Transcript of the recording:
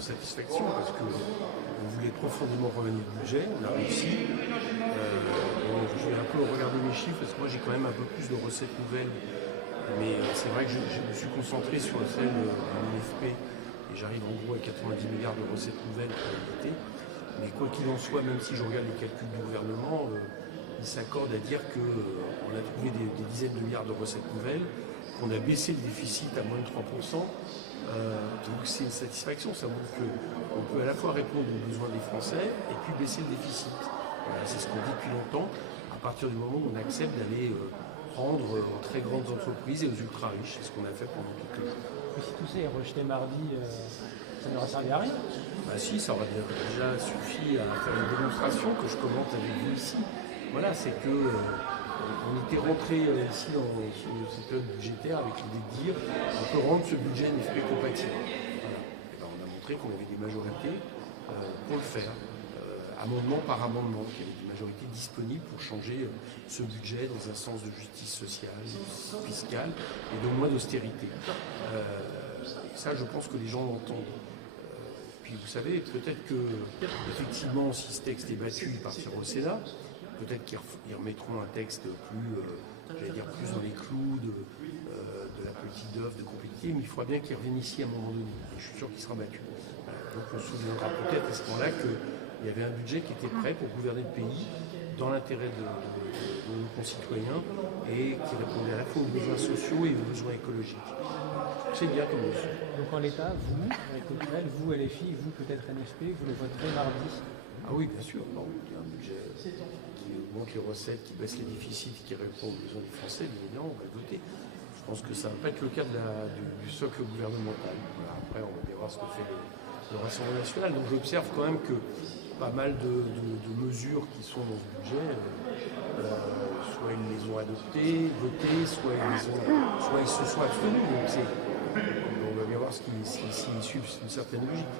satisfaction parce que on voulait profondément revenir au budget, on a réussi. Je vais un peu regarder mes chiffres parce que moi j'ai quand même un peu plus de recettes nouvelles, mais c'est vrai que je me suis concentré sur celle de l'INFP et j'arrive en gros à 90 milliards de recettes nouvelles pour l'été. Mais quoi qu'il en soit, même si je regarde les calculs du gouvernement, ils s'accordent à dire qu'on a trouvé des dizaines de milliards de recettes nouvelles, qu'on a baissé le déficit à moins de 3%. Donc c'est une satisfaction, ça montre qu'on peut à la fois répondre aux besoins des Français et puis baisser le déficit. Voilà, c'est ce qu'on dit depuis longtemps, à partir du moment où on accepte d'aller prendre aux très grandes entreprises et aux ultra-riches. C'est ce qu'on a fait pendant quelques jours. Mais si tout ça est rejeté mardi, ça n'aura servi à rien. Bah si, ça aurait déjà suffi à faire une démonstration que je commente avec vous ici. Voilà, c'est que on était rentré ici dans cette période budgétaire avec l'idée de dire on peut rendre ce budget NFP compatible. Voilà. Et ben, on a montré qu'on avait des majorités pour le faire, amendement par amendement, qu'il y avait des majorités disponibles pour changer ce budget dans un sens de justice sociale, fiscale et de moins d'austérité. Et ça, je pense que les gens l'entendent. Puis vous savez, peut-être que effectivement, si ce texte est battu, il partira au Sénat. Peut-être qu'ils remettront un texte plus dans les clous de la politique d'offre, de compétitivité, mais il faudra bien qu'il revienne ici à un moment donné. Et je suis sûr qu'il sera battu. Voilà. Donc on se souviendra peut-être à ce moment-là qu'il y avait un budget qui était prêt pour gouverner le pays dans l'intérêt de nos concitoyens et qui répondait à la fois aux besoins sociaux et aux besoins écologiques. C'est bien comme mesure. Donc en l'état, vous, avec Coquerel, vous LFI, vous peut-être NFP, vous le voterez mardi. Ah oui, bien sûr. Non, il y a un budget qui augmente les recettes, qui baisse les déficits, qui répond aux besoins des Français, bien évidemment, on va le voter. Je pense que ça ne va pas être le cas du socle gouvernemental. Voilà, après, on va voir ce que fait le Rassemblement national. Donc j'observe quand même que pas mal de mesures qui sont dans ce budget, soit ils les ont adoptées, votées, soit ils se sont abstenus. Donc on va bien voir s'ils suivent une certaine logique.